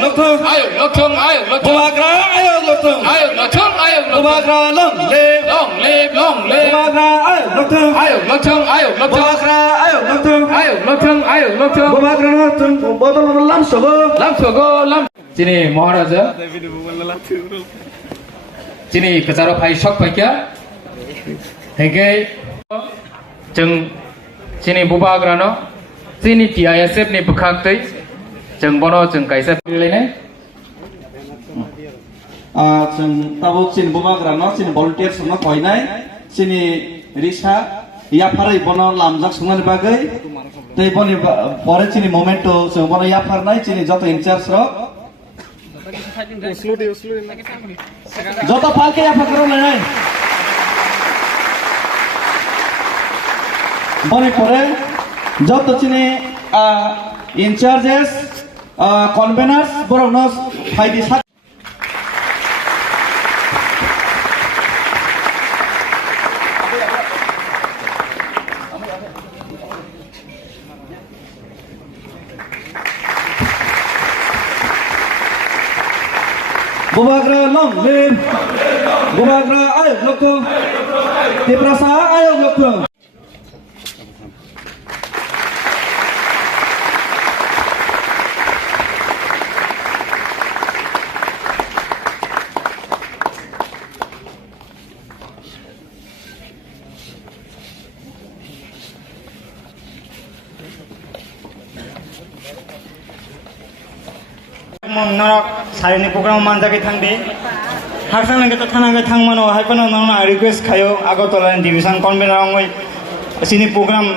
lokthong Bubagra ayok lokthong Bubagra long live Bubagra ayok lokthong Bubagra ayok lokthong Bubagra lokthong botol lam sogo Sini Maharaja Sini kecaro pai sok pai kya Hege Jeng Sini Bubagra no Sini TISF ni bukhak tei Jeng bono jeng kaisa pilih जों ताबो चिन बुबाग्रा न चिन volunteer संग कयनाय चिनि रिसा याफारै बनो लामजाक संगनि बागै तै बनि परे चिनि memento जों बनो याफारनाय चिनि जत इनचार्ज र जत फालके याफा गरायनाय बनि परे जत चिनि इनचार्जेस कन्भेनार्स बरनो फाइदि Bubagra long live Bubagra ayok lokthong Tiprasa ayok lokthong Narak sarini program manjaki thangdi haksang nang kita thanang thangmano haipano nang request khayo agotola division convener ongoi sini program